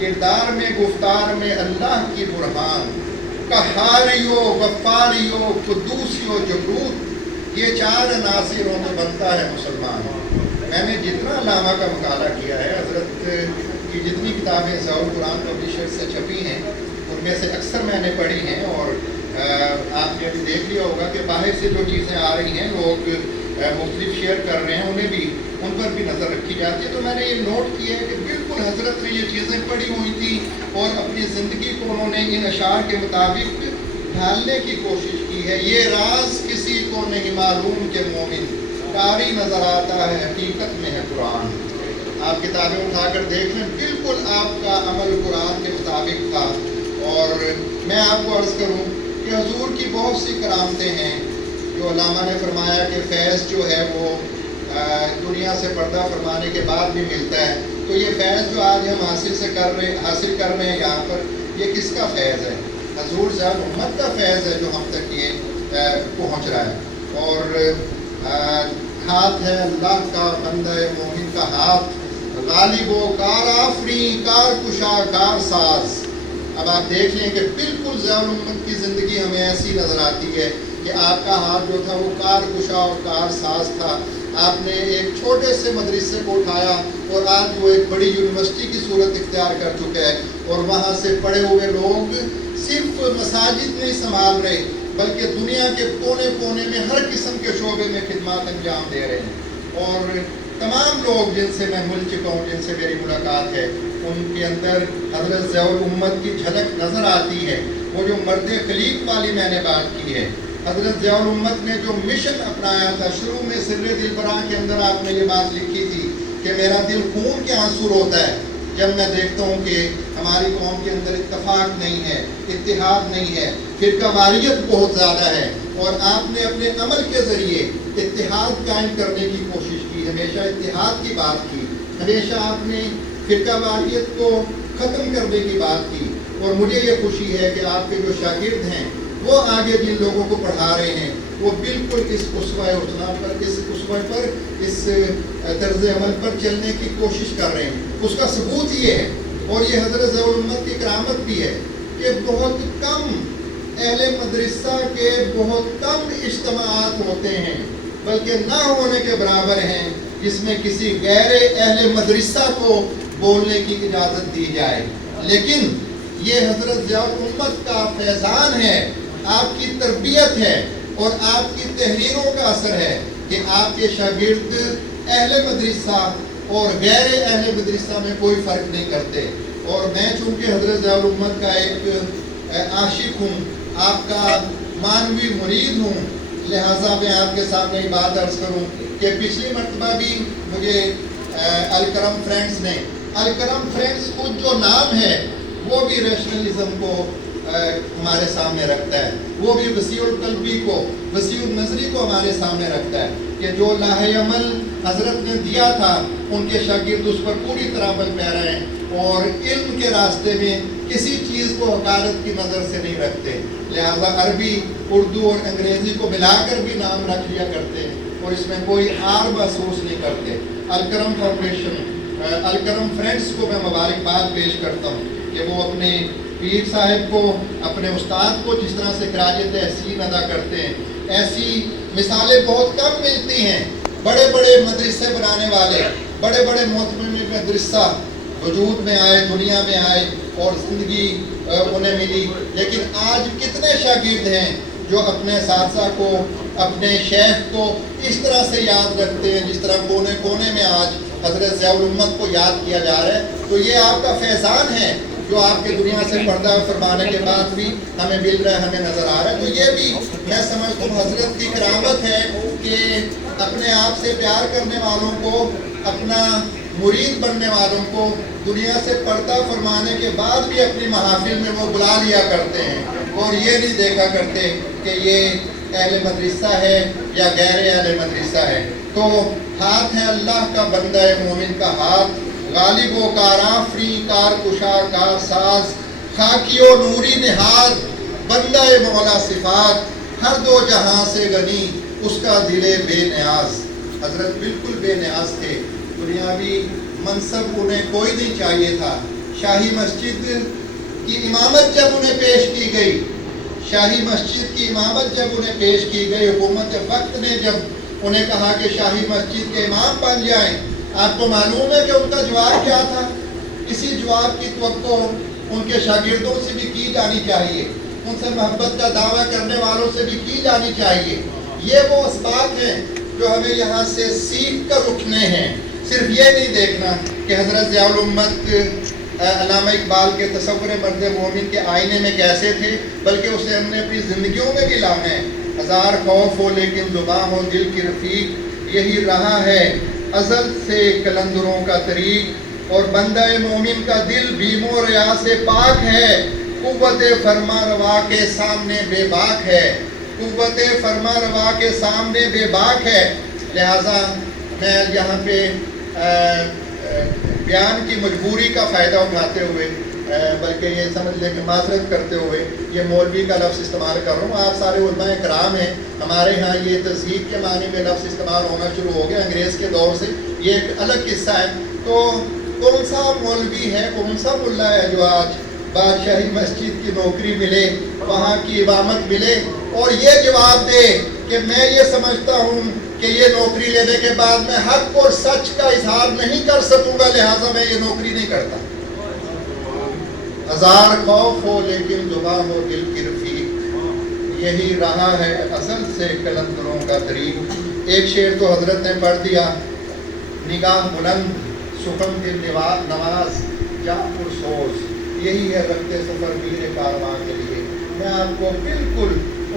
کردار میں گفتار میں اللہ کی برہان، قہاریو غفاریو قدوسیو جبروت، یہ چار عناصروں میں بنتا ہے مسلمان۔ میں نے جتنا علامہ کا مطالعہ کیا ہے، حضرت کی جتنی کتابیں ضیاء القرآن پبلشر سے چھپی ہیں ان میں سے اکثر میں نے پڑھی ہیں، اور آپ نے ابھی دیکھ لیا ہوگا کہ باہر سے جو چیزیں آ رہی ہیں لوگ مختلف شیئر کر رہے ہیں، انہیں بھی ان پر بھی نظر رکھی جاتی ہے۔ تو میں نے یہ نوٹ کیا ہے کہ بالکل حضرت نے یہ چیزیں پڑھی ہوئی تھی اور اپنی زندگی کو انہوں نے ان اشعار کے مطابق ڈھالنے کی کوشش کی ہے۔ یہ راز کسی کو نہیں معلوم کہ مومن قاری نظر آتا ہے، حقیقت میں ہے قرآن۔ آپ کتابیں اٹھا کر دیکھ لیں، بالکل آپ کا عمل قرآن کے مطابق تھا۔ اور میں آپ کو عرض کروں کہ حضور کی بہت سی کرامتیں ہیں جو علامہ نے فرمایا کہ فیض جو ہے وہ دنیا سے پردہ فرمانے کے بعد بھی ملتا ہے۔ تو یہ فیض جو آج ہم حاصل کر رہے ہیں یہاں پر، یہ کس کا فیض ہے؟ حضور ذات امت کا فیض ہے جو ہم تک یہ پہنچ رہا ہے۔ اور ہاتھ ہے اللہ کا بندہ مومن کا ہاتھ، غالب و کار آفری کار کشا کار ساز۔ اب آپ دیکھ لیں کہ بالکل ضیاء الامت کی زندگی ہمیں ایسی نظر آتی ہے کہ آپ کا ہاتھ جو تھا وہ کار کشا اور کار ساز تھا۔ آپ نے ایک چھوٹے سے مدرسے کو اٹھایا اور آج وہ ایک بڑی یونیورسٹی کی صورت اختیار کر چکا ہے، اور وہاں سے پڑھے ہوئے لوگ صرف مساجد نہیں سنبھال رہے بلکہ دنیا کے کونے کونے میں ہر قسم کے شعبے میں خدمات انجام دے رہے ہیں۔ اور تمام لوگ جن سے میں مل چکا ہوں، جن سے میری ملاقات ہے، ان کے اندر حضرت ضیاء الامت کی جھلک نظر آتی ہے۔ وہ جو مرد خلیق والی میں نے بات کی ہے، حضرت ضیاء الامت نے جو مشن اپنایا تھا، شروع میں سر دل براں کے اندر آپ نے یہ بات لکھی تھی کہ میرا دل خون کے آنسو روتا ہے جب میں دیکھتا ہوں کہ ہماری قوم کے اندر اتفاق نہیں ہے، اتحاد نہیں ہے، فرقہ واریت بہت زیادہ ہے۔ اور آپ نے اپنے عمل کے ذریعے اتحاد قائم کرنے کی کوشش کی، ہمیشہ اتحاد کی بات کی، ہمیشہ آپ نے فرقہ واریت کو ختم کرنے کی بات کی۔ اور مجھے یہ خوشی ہے کہ آپ کے جو شاگرد ہیں وہ آگے جن لوگوں کو پڑھا رہے ہیں وہ بالکل اس اسوہ حسنہ پر، اس اسوہ پر، اس طرز عمل پر چلنے کی کوشش کر رہے ہیں۔ اس کا ثبوت یہ ہے، اور یہ حضرت ضیاء الامت کی کرامت بھی ہے، کہ بہت کم اہل مدرسہ کے بہت کم اجتماعات ہوتے ہیں، بلکہ نہ ہونے کے برابر ہیں، جس میں کسی غیر اہل مدرسہ کو بولنے کی اجازت دی جائے۔ لیکن یہ حضرت ضیاء الامت کا فیضان ہے، آپ کی تربیت ہے اور آپ کی تحریروں کا اثر ہے کہ آپ کے شاگرد اہل مدرسہ اور غیر اہل مدرسہ میں کوئی فرق نہیں کرتے۔ اور میں چونکہ حضرت ضیاء الامت کا ایک عاشق ہوں، آپ کا مانوی مرید ہوں، لہٰذا میں آپ کے سامنے یہ بات عرض کروں کہ پچھلی مرتبہ بھی مجھے الکرم فرینڈز نے، الکرم فرینڈز خود جو نام ہے وہ بھی ریشنلزم کو ہمارے سامنے رکھتا ہے، وہ بھی وسیع القلبی کو، وسیع النظری کو ہمارے سامنے رکھتا ہے کہ جو لاہ عمل حضرت نے دیا تھا ان کے شاگرد اس پر پوری طرح عمل پیرا ہیں، اور علم کے راستے میں کسی چیز کو حقارت کی نظر سے نہیں رکھتے۔ لہٰذا عربی، اردو اور انگریزی کو ملا کر بھی نام رکھ لیا کرتے ہیں اور اس میں کوئی آر محسوس نہیں کرتے۔ الکرم فاؤنڈیشن، الکرم فرینڈز کو میں مبارکباد پیش کرتا ہوں کہ وہ اپنے پیر صاحب کو، اپنے استاد کو جس طرح سے خراج تحسین ادا کرتے ہیں، ایسی مثالیں بہت کم ملتی ہیں۔ بڑے بڑے مدرسے بنانے والے، بڑے بڑے معتمد مدرسہ وجود میں آئے، دنیا میں آئے اور زندگی انہیں ملی، لیکن آج کتنے شاگرد ہیں جو اپنے اساتذہ کو، اپنے شیخ کو اس طرح سے یاد رکھتے ہیں جس طرح کونے کونے میں آج حضرت ضیاء الامت کو یاد کیا جا رہا ہے۔ تو یہ آپ کا فیضان ہے جو آپ کے دنیا سے پردہ فرمانے کے بعد بھی ہمیں مل رہا ہے، ہمیں نظر آ رہا ہے۔ تو یہ بھی میں سمجھتا ہوں حضرت کی کرامت ہے کہ اپنے آپ سے پیار کرنے والوں کو، اپنا مرید بننے والوں کو دنیا سے پردہ فرمانے کے بعد بھی اپنی محافل میں وہ بلا لیا کرتے ہیں، اور یہ نہیں دیکھا کرتے کہ یہ اہل مدرسہ ہے یا غیر اہل مدرسہ ہے۔ تو ہاتھ ہے اللہ کا بندہ مومن کا ہاتھ، غالب و کار آفری کار کشا کار ساز، خاکی و نوری نہاد بندہ مولا صفات، ہر دو جہاں سے غنی اس کا دل بے نیاز۔ حضرت بالکل بے نیاز تھے، دنیاوی منصب انہیں کوئی نہیں چاہیے تھا، شاہی مسجد کی امامت جب انہیں پیش کی گئی، شاہی مسجد کی امامت جب انہیں پیش کی گئی، حکومت وقت نے جب انہیں کہا کہ شاہی مسجد کے امام بن جائیں، آپ کو معلوم ہے کہ ان کا جواب کیا تھا؟ اسی جواب کی توقع ان کے شاگردوں سے بھی کی جانی چاہیے، ان سے محبت کا دعویٰ کرنے والوں سے بھی کی جانی چاہیے۔ یہ وہ اسباق ہیں جو ہمیں یہاں سے سیکھ کر اٹھنے ہیں۔ صرف یہ نہیں دیکھنا کہ حضرت ضیاء الامت علامہ اقبال کے تصور مرد مومن کے آئینے میں کیسے تھے، بلکہ اسے ہم نے اپنی زندگیوں میں بھی لانا ہے۔ ہزار خوف ہو لیکن زباں ہو دل کی رفیق، یہی رہا ہے ازل سے قلندروں کا طریق، اور بندہ مومن کا دل بیم و ریا سے پاک ہے، قوت فرما روا کے سامنے بے باک ہے، قوت فرما روا کے سامنے بے باک ہے۔ لہٰذا میں یہاں پہ بیان کی مجبوری کا فائدہ اٹھاتے ہوئے، بلکہ یہ سمجھ لیں کہ معذرت کرتے ہوئے یہ مولوی کا لفظ استعمال کر رہا ہوں۔ آپ سارے علماء کرام ہیں، ہمارے ہاں یہ تہذیب کے معنی میں لفظ استعمال ہونا شروع ہو گیا انگریز کے دور سے، یہ ایک الگ قصہ ہے۔ تو کون سا مولوی ہے، کون سا ملا ہے جو آج بادشاہی مسجد کی نوکری ملے، وہاں کی امامت ملے اور یہ جواب دے کہ میں یہ سمجھتا ہوں کہ یہ نوکری لینے کے بعد میں حق اور سچ کا اظہار نہیں کر سکوں گا، لہٰذا میں یہ نوکری نہیں کرتا۔ ہزار خوف ہو لیکن زباں ہو دل کی رفیق، یہی رہا ہے ازل سے قلندروں کا طریق۔ ایک شعر تو حضرت نے پڑھ دیا، نگاہ بلند سخن دل نواز جاں پرسوز، یہی ہے رکھتے سفر میر کارواں کے لیے۔ میں آپ کو بالکل